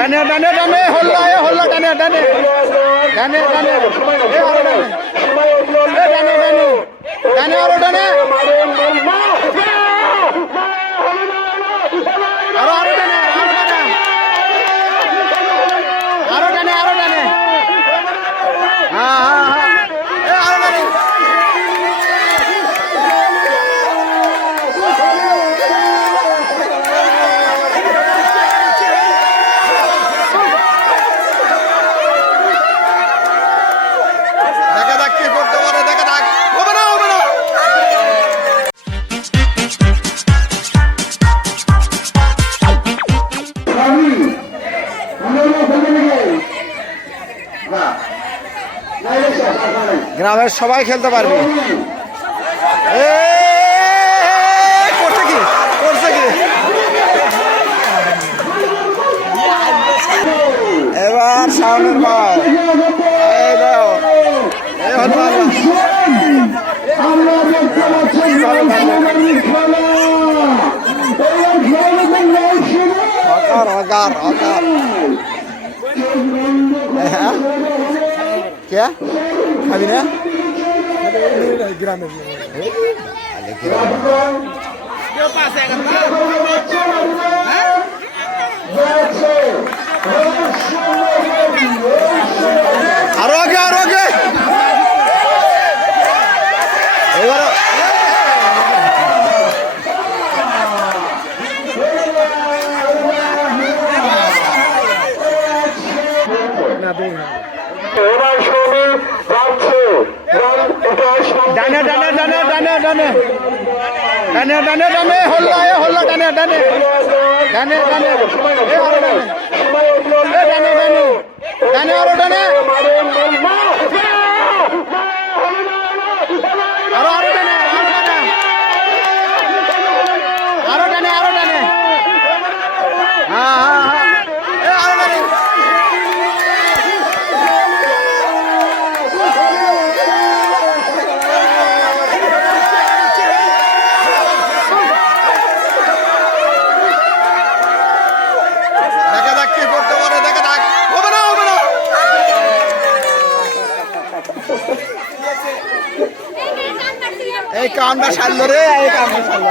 ডানে ডানে ডানে হল্লা হল্লা ডানে ডানে ডানে ডানে আরো ডানে ডানে ডানে ডানে আরো ডানে আরো আরো ডানে আরো ডানে আরো ডানে আরো ডানে হ্যাঁ হ্যাঁ হ্যাঁ আরো ডানে গ্রামের সবাই খেলতে পারবে। করছে কি করছে কি এবার শাওনের বল क्या खाबी ना ग्रामेर आरो आगे डाने डाने डाने डाने डाने डाने डाने डाने हल्ला डाने डाने डाने डाने आरो डाने डाने डाने डाने आरो डाने आरो आरो डाने आरो डाने आरो डाने हाँ हाँ हाँ आरो डाने এই কামটা সারলো রে এই কামটা সারলো